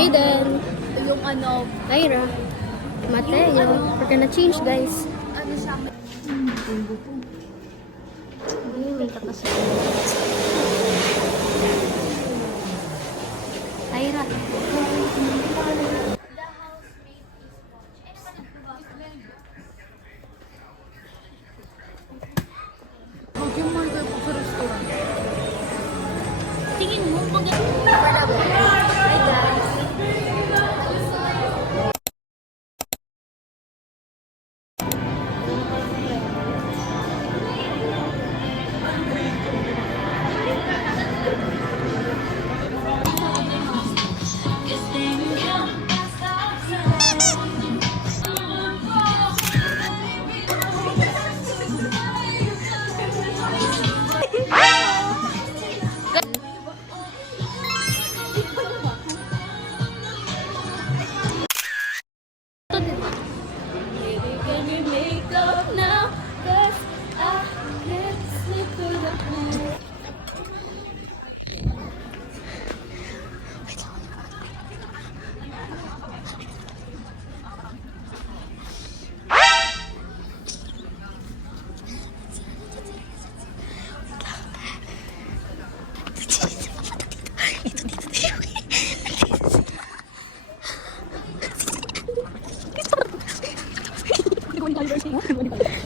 Jaden. Yung ano, Tyra. Mateo. We're gonna change, guys. ano siya, May kasi. Tyra. mag-humor kayo po sa restaurant. Tingin mo,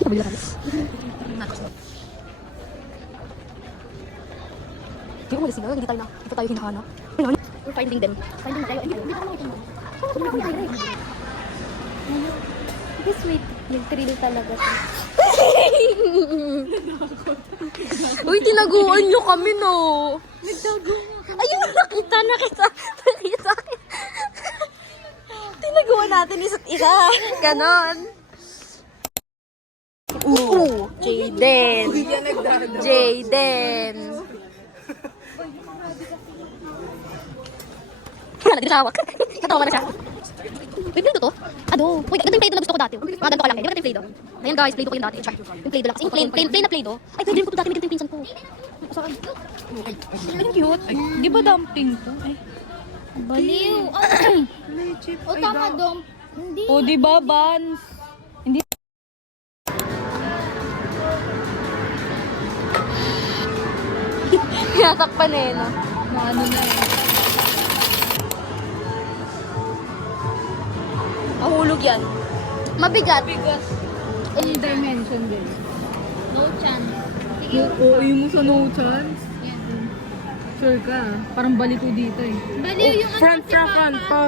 Hi, guys. Hindi umalis sila, hindi tayo hinahanap. We're finding them. Finding na tayo. Hindi pa nakita mo. Saan mo tayo? This wait, nag-thrill talaga siya. Uy, tinaguan nyo kami, no? Nagtago nga. Ayun, nakita. Tinaguan natin isa't isa. Ganon. Jaden. Wala, nag-shawak. Katawa na siya. Uy, Play-Doh to? Ado. Uy, ganda yung Play-Doh na gusto ko dati. Mga ganito kalaki. Di ba ganda yung Play-Doh? Ayan guys, Play-Doh ko yung dati. Char. Yung Play-Doh lang. Kasi yung plain na Play-Doh. Ay, pwede rin ko to dati. May ganito yung pinsan ko. Saan? Ang cute. Ay, di ba dumpling to? Ay. Baliw. Legit. O tama dong. Hindi. O, di ba, Bans? Hindi. Tinatakpan eh, no? Ano na eh. Mahulog yan. Mabigat. Bigas. Yung dimension din. No chance. Sige. Oo, yung mo sa no chance. Sure ka. Parang balito dito eh. Baliw yung ano Front kasi pa, front pa.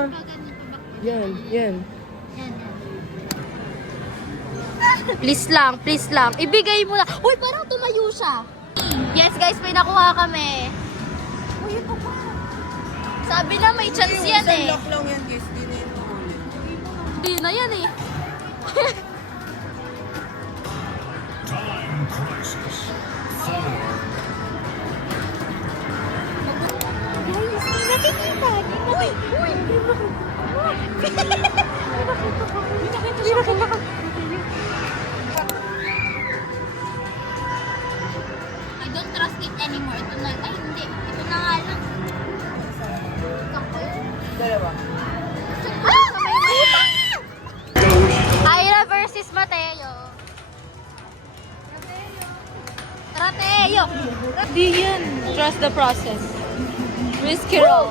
Yan. Yan. Please lang. Ibigay mo na. Uy, parang tumayo siya. Yes, guys, may nakuha kami. Uy, ito pa. Sabi na may chance yan eh. Lock lang yan, guys. Di na yun ulit. Hindi na yan eh. Time crisis. I don't trust it anymore. Ito na. Ay, hindi. Ito na nga lang. Dalawa. Ira versus Mateo. Rateo. Di yan. Trust the process. Risk it all.